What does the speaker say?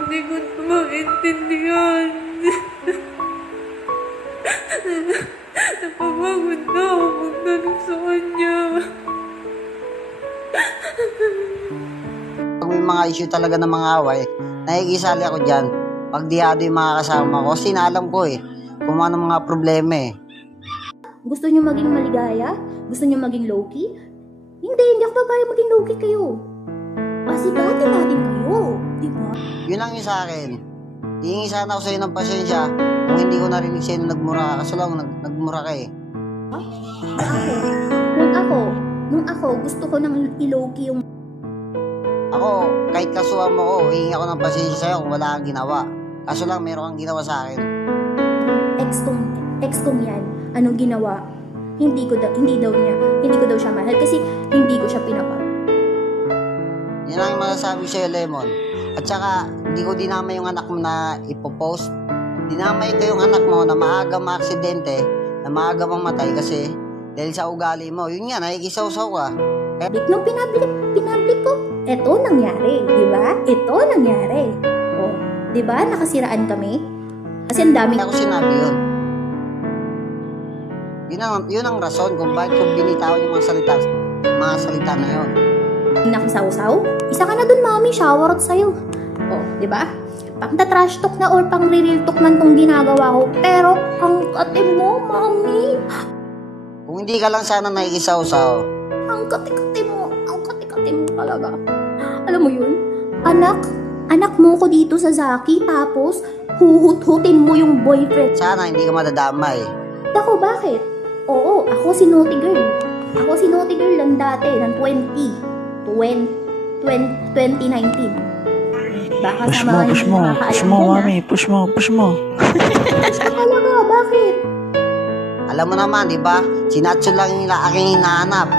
Hindi ko na maintindihan. Napapagod na ako magtanong sa kanya. Pag may mga issue talaga ng mga away, nakikisali ako dyan. Pag diyado yung mga kasama ko, kasi naalam ko kung ano mga problema Gusto nyo maging maligaya? Gusto nyo maging low-key? Hindi ako papayag maging low-key kayo. Kasi dati natin kayo, di ba? Yun lang yung sa akin. Hihingi sana ako sa'yo ng pasensya kung hindi ko narinig sa'yo na nagmura ka. Kaso lang, nagmura ka Nung ako, gusto ko nang i-low-key yung Ako, kahit kasuhan mo ko, hihingi ako ng pasensya sa'yo kung wala kang ginawa. Kaso lang, meron kang ginawa sa akin. ex kong yan. Anong ginawa? Hindi ko daw siya mahal kasi hindi ko siya pinapag. Yan lang yung masasabi sa'yo, Lemon. At saka, hindi ko dinamay yung anak mo na ipopost. Dinamay ko yung anak mo na maaga maaksidente, na maaga mamatay kasi dahil sa ugali mo. Yun nga, nakikisaw-saw ka. Nung pinablik ko, eto nangyari, di ba? Ito nangyari. O, di ba? Nakasiraan kami. Kasi ang dami. Ako sinabi yun. Yun ang rason kung bakit ko binitawan yung mga salita na yun. Nakisaw-saw? Isa ka na dun, mami. Shower out sa'yo. O, di ba? Pang trash talk na or pang real talk man tong ginagawa ko. Pero, ang kate mo, mami. Kung hindi ka lang sana nakikisaw-saw, Ang kate-kate mo talaga. Alam mo yun? Anak mo ko dito sa Zaki, tapos huhut-hutin mo yung boyfriend. sana hindi ka madadamay. Ako, bakit? Oo, ako si Naughty Girl. Ako si Naughty Girl lang dati, ng 2019. Baka Push sa mo, mga push hindi mo, nakakaalam push mo, dyan, mami, push mo. Talaga, bakit? Alam mo naman, di ba? Si Natsu lang yung aking hinahanap.